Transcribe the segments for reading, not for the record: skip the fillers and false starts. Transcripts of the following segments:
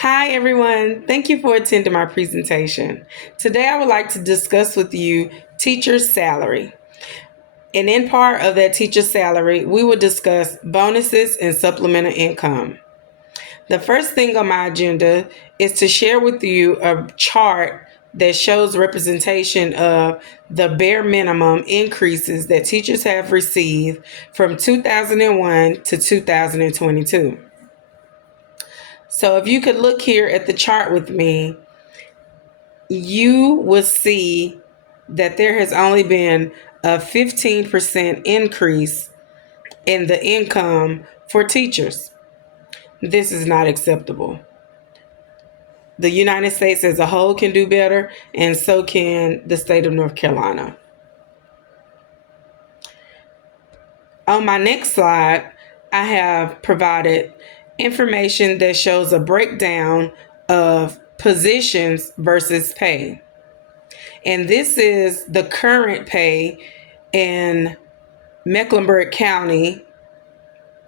Hi, everyone. Thank you for attending my presentation. Today, I would like to discuss with you teacher's salary. And in part of that teacher's salary, we will discuss bonuses and supplemental income. The first thing on my agenda is to share with you a chart that shows representation of the bare minimum increases that teachers have received from 2001 to 2022. So if you could look here at the chart with me, you will see that there has only been a 15% increase in the income for teachers. This is not acceptable. The United States as a whole can do better, and so can the state of North Carolina. On my next slide, I have provided information that shows a breakdown of positions versus pay. And this is the current pay in Mecklenburg County,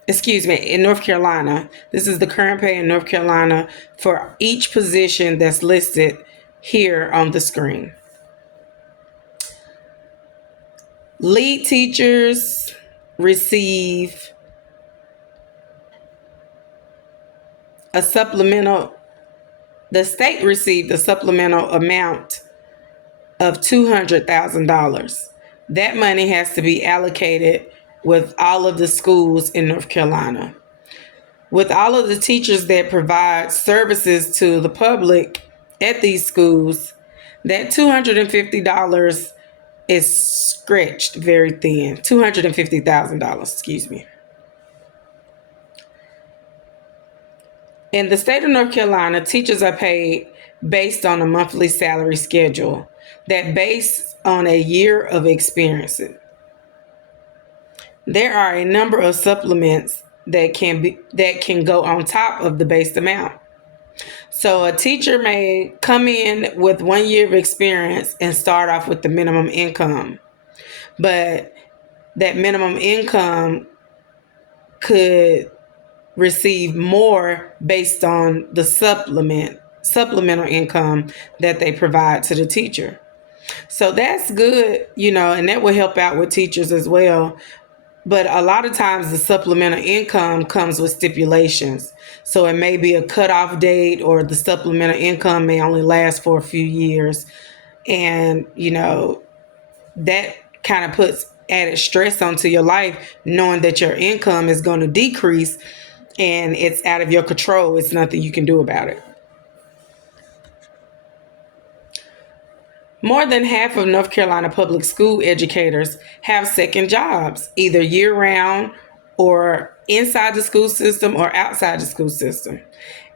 in North Carolina. This is the current pay in North Carolina for each position that's listed here on the screen. Lead teachers receive a supplemental, the state received a supplemental amount of $200,000. That money has to be allocated with all of the schools in North Carolina. With all of the teachers that provide services to the public at these schools, that $250 is stretched very thin. $250,000, excuse me. In the state of North Carolina, teachers are paid based on a monthly salary schedule that based on a year of experience. There are a number of supplements that can go on top of the base amount. So a teacher may come in with 1 year of experience and start off with the minimum income, but that minimum income could receive more based on the supplemental income that they provide to the teacher. So that's good, and that will help out with teachers as well. But a lot of times the supplemental income comes with stipulations. So it may be a cutoff date, or the supplemental income may only last for a few years. And, that kind of puts added stress onto your life, knowing that your income is going to decrease and it's out of your control. It's nothing you can do about it. More than half of North Carolina public school educators have second jobs, either year round or inside the school system or outside the school system.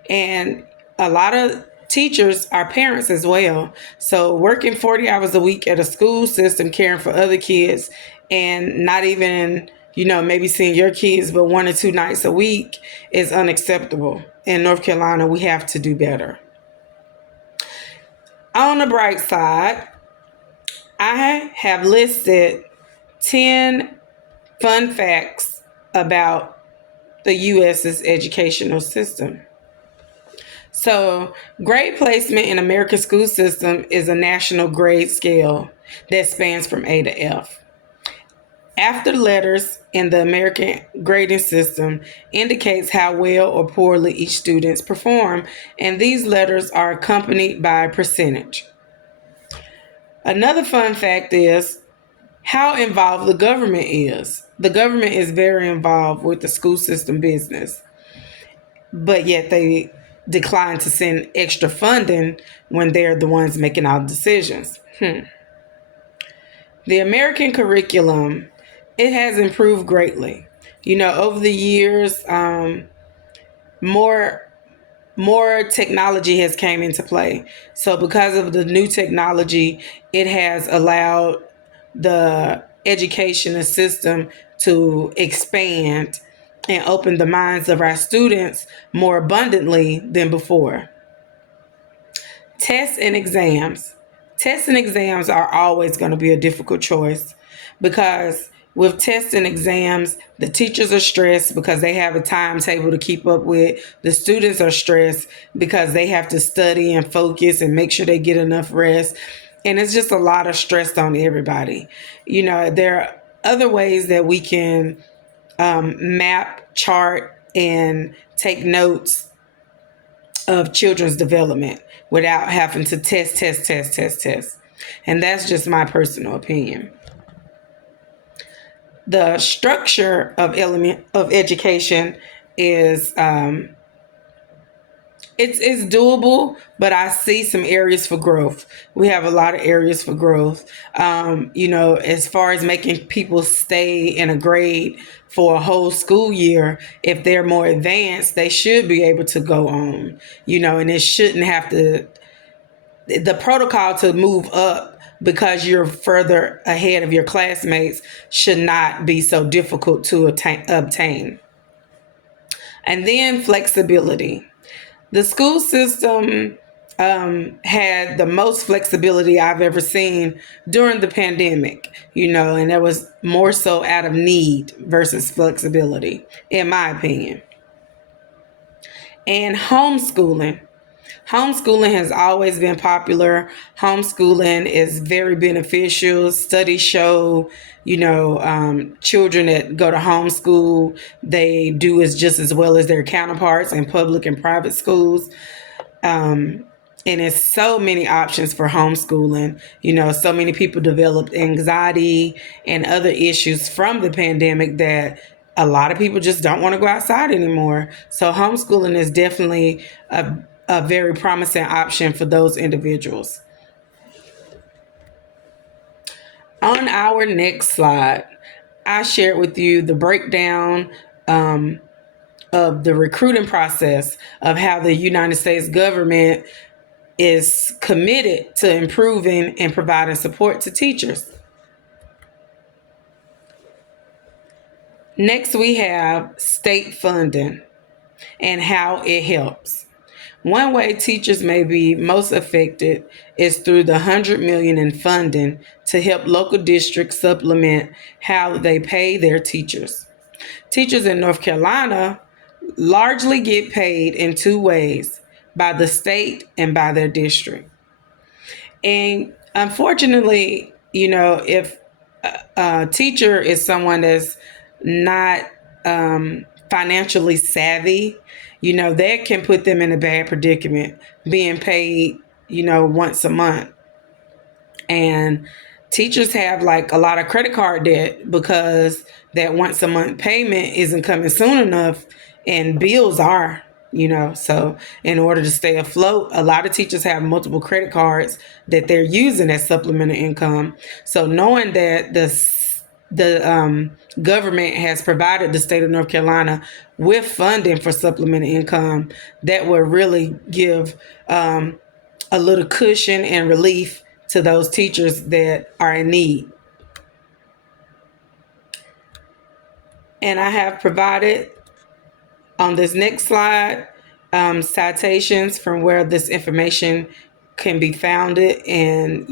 And a lot of teachers are parents as well. So working 40 hours a week at a school system, caring for other kids, and not even, maybe seeing your kids but 1 or 2 nights a week is unacceptable. In North Carolina, we have to do better. On the bright side, I have listed 10 fun facts about the U.S.'s educational system. So, grade placement in American school system is a national grade scale that spans from A to F. After letters in the American grading system indicates how well or poorly each student perform, and these letters are accompanied by a percentage. Another fun fact is how involved the government is. The government is very involved with the school system business, but yet they decline to send extra funding when they're the ones making all the decisions. The American curriculum, it has improved greatly. Over the years, more technology has came into play. So because of the new technology, it has allowed the education system to expand and open the minds of our students more abundantly than before. Tests and exams. Tests and exams are always going to be a difficult choice because With tests and exams, the teachers are stressed because they have a timetable to keep up with. The students are stressed because they have to study and focus and make sure they get enough rest. And it's just a lot of stress on everybody. There are other ways that we can map, chart, and take notes of children's development without having to test. And that's just my personal opinion. The structure of element of education is it's doable, but I see some areas for growth. We have a lot of areas for growth. As far as making people stay in a grade for a whole school year, if they're more advanced, they should be able to go on. And it shouldn't have to. The protocol to move up because you're further ahead of your classmates should not be so difficult to obtain. And then flexibility. The school system had the most flexibility I've ever seen during the pandemic, and that was more so out of need versus flexibility, in my opinion. And homeschooling. Homeschooling has always been popular. Homeschooling is very beneficial. Studies show, children that go to homeschool, they do just as well as their counterparts in public and private schools. And it's so many options for homeschooling. So many people developed anxiety and other issues from the pandemic that a lot of people just don't want to go outside anymore. So homeschooling is definitely a very promising option for those individuals. On our next slide, I shared with you the breakdown of the recruiting process of how the United States government is committed to improving and providing support to teachers. Next, we have state funding and how it helps. One way teachers may be most affected is through the 100 million in funding to help local districts supplement how they pay their teachers. Teachers in North Carolina largely get paid in two ways, by the state and by their district. And unfortunately, if a teacher is someone that's not financially savvy, that can put them in a bad predicament, being paid, once a month. And teachers have like a lot of credit card debt because that once a month payment isn't coming soon enough, and bills are. So in order to stay afloat, a lot of teachers have multiple credit cards that they're using as supplemental income. So knowing that the government has provided the state of North Carolina with funding for supplemental income, that will really give a little cushion and relief to those teachers that are in need. And I have provided on this next slide citations from where this information can be founded, and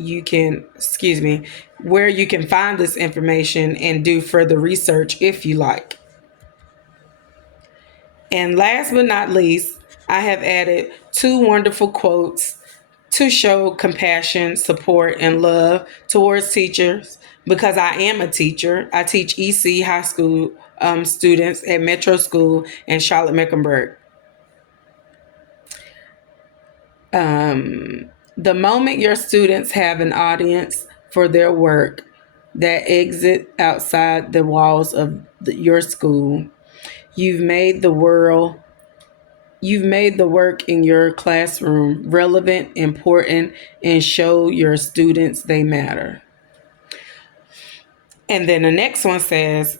where you can find this information and do further research if you like. And last but not least, I have added 2 wonderful quotes to show compassion, support, and love towards teachers, because I am a teacher. I teach EC high school students at Metro School in Charlotte-Mecklenburg. The moment your students have an audience for their work that exit outside the walls of your school, you've made the work in your classroom relevant, important, and show your students they matter. And then the next one says,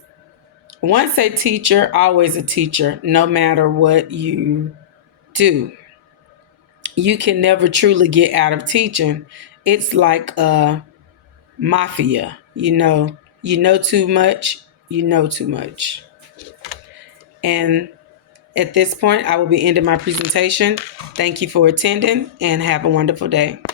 once a teacher, always a teacher, no matter what you do. You can never truly get out of teaching. It's like a mafia, you know too much, you know too much. And at this point, I will be ending my presentation. Thank you for attending and have a wonderful day.